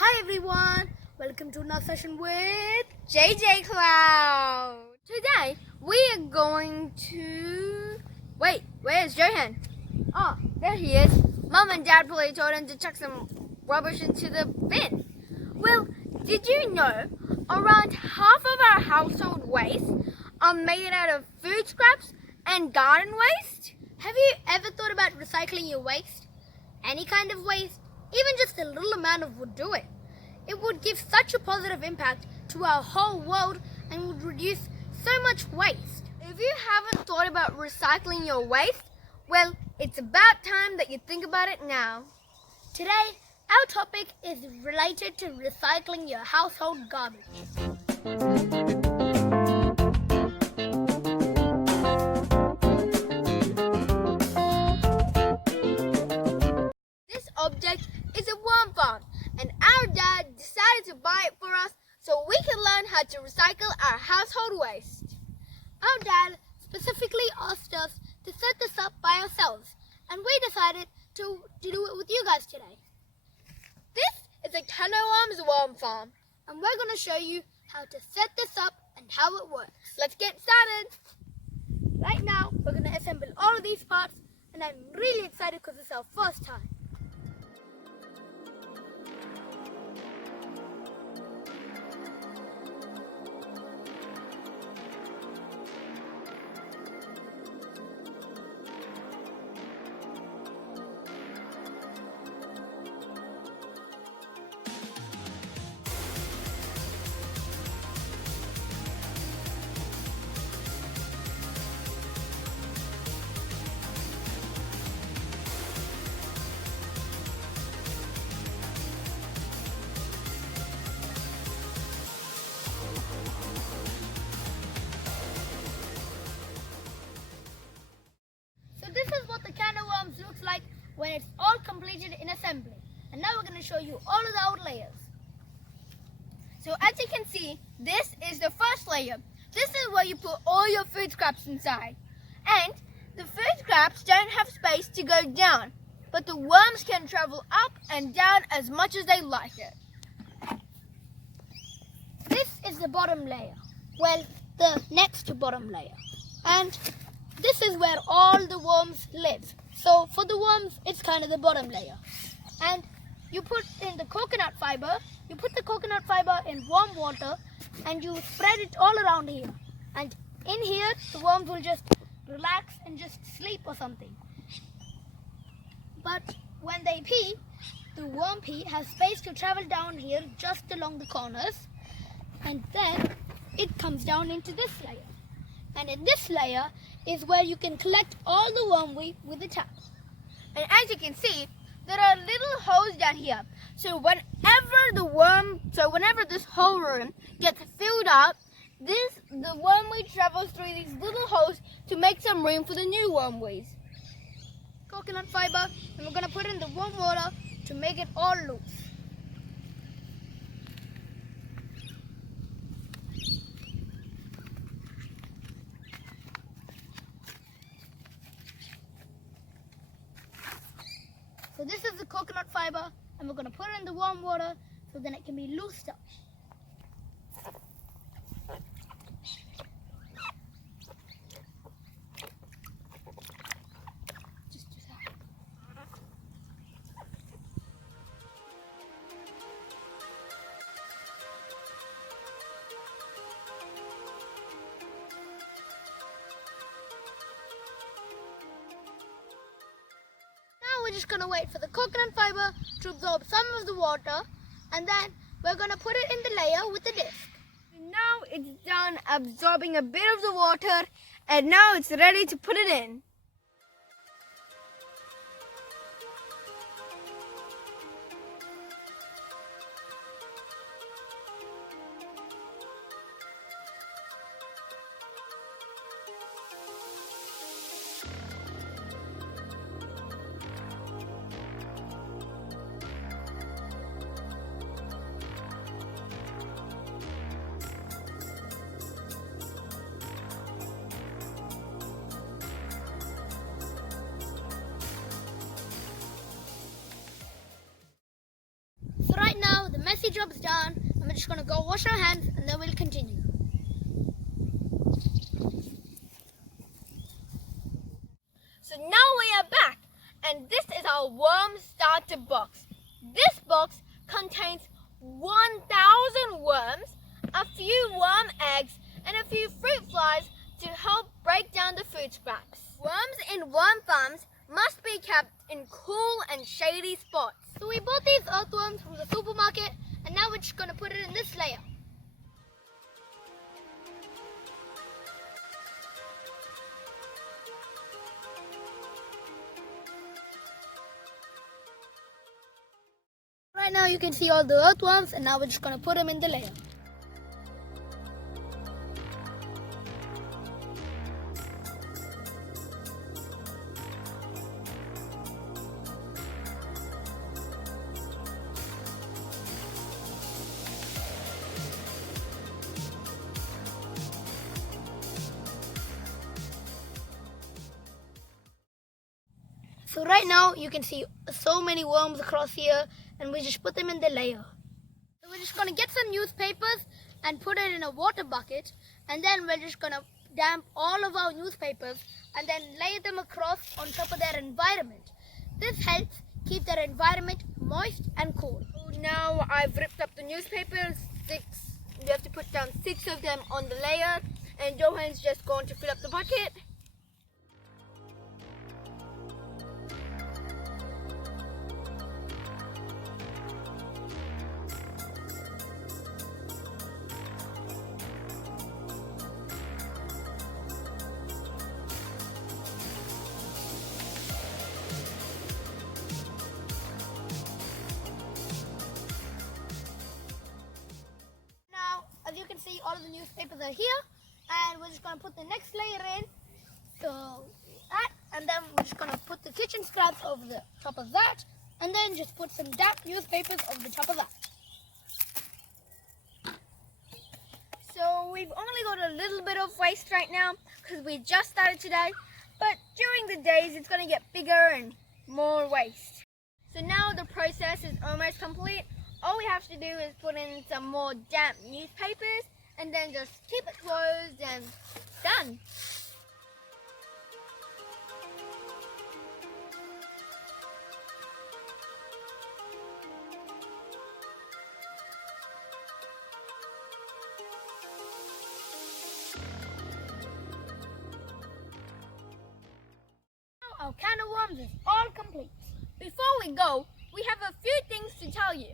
Hi everyone, welcome to another session with JJ Cloud. Today we are going to... Wait, where's Johan? Oh, there he is. Mom and Dad probably told him to chuck some rubbish into the bin. Well, did you know around half of our household waste are made out of food scraps and garden waste? Have you ever thought about recycling your waste? Any kind of waste? Even just a little amount of would do it. It would give such a positive impact to our whole world and would reduce so much waste. If you haven't thought about recycling your waste, well, it's about time that you think about it now. Today, our topic is related to recycling your household garbage. This object is a worm farm, and our dad decided to buy it for us so we can learn how to recycle our household waste. Our dad specifically asked us to set this up by ourselves, and we decided to do it with you guys today. This is a Can-O-Worms worm farm, and we're going to show you how to set this up and how it works. Let's get started. Right now, we're going to assemble all of these parts, and I'm really excited because it's our first time. This is what the Can-O-Worms looks like when it's all completed in assembly. And now we're going to show you all of the out layers. So as you can see, this is the first layer. This is where you put all your food scraps inside. And the food scraps don't have space to go down, but the worms can travel up and down as much as they like it. This is the bottom layer. Well, the next to bottom layer. And this is where all the worms live. So for the worms, it's kind of the bottom layer. And you put in the coconut fiber, you put the coconut fiber in warm water and you spread it all around here. And in here, the worms will just relax and just sleep or something. But when they pee, the worm pee has space to travel down here just along the corners. And then it comes down into this layer. And in this layer is where you can collect all the worm waste with a tap. And as you can see, there are little holes down here. So whenever this whole room gets filled up, the worm waste travels through these little holes to make some room for the new worm waste. Coconut fiber, and we're going to put in the warm water to make it all loose. So this is the coconut fiber, and we're going to put it in the warm water so then it can be loosed up. Just do that. We're just going to wait for the coconut fiber to absorb some of the water, and then we're going to put it in the layer with the disc. Now it's done absorbing a bit of the water, and now it's ready to put it in. job's done, and we're just going to go wash our hands and then we'll continue. So now we are back, and this is our worm starter box. This box contains 1,000 worms, a few worm eggs, and a few fruit flies to help break down the food scraps. Worms in worm farms must be kept in cool and shady spots. So we bought these earthworms from the supermarket, and now we're just going to put it in this layer. Right now you can see all the earthworms, and now we're just going to put them in the layer. So right now you can see so many worms across here, and we just put them in the layer. So we're just going to get some newspapers and put it in a water bucket, and then we're just going to damp all of our newspapers and then lay them across on top of their environment. This helps keep their environment moist and cool. So now I've ripped up the newspapers. We have to put down 6 of them on the layer, and Johan's just going to fill up the bucket. As you can see, all of the newspapers are here, and we're just going to put the next layer in. So that, and then we're just going to put the kitchen scraps over the top of that, and then just put some damp newspapers over the top of that. So we've only got a little bit of waste right now because we just started today, but during the days it's going to get bigger and more waste. So now the process is almost complete. All we have to do is put in some more damp newspapers and then just keep it closed and done. Now our can of worms is all complete. Before we go, we have a few things to tell you.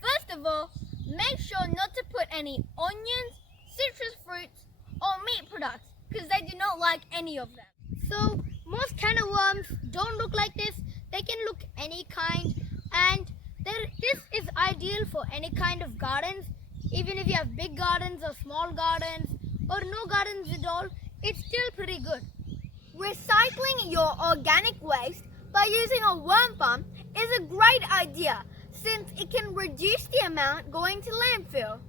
First of all, make sure not to put any onions, citrus fruits, or meat products because they do not like any of them. So most can of worms don't look like this. They can look any kind, and this is ideal for any kind of gardens. Even if you have big gardens or small gardens or no gardens at all, it's still pretty good. Recycling your organic waste by using a worm farm is a great idea, since it can reduce the amount going to landfill.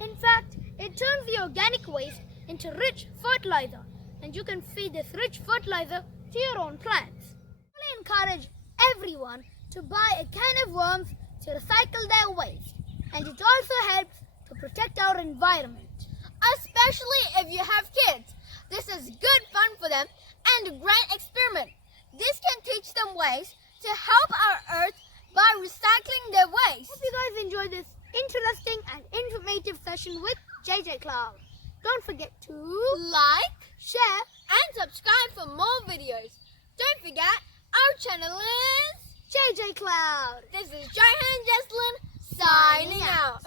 In fact, it turns the organic waste into rich fertilizer, and you can feed this rich fertilizer to your own plants. I encourage everyone to buy a can of worms to recycle their waste, and it also helps to protect our environment. Especially if you have kids. This is good fun for them and a great experiment. This can teach them ways to help our earth by recycling their waste. Hope you guys enjoyed this interesting and informative session with JJ Cloud. Don't forget to like, share, and subscribe for more videos. Don't forget, our channel is JJ Cloud. This is Johan Jesslyn signing out.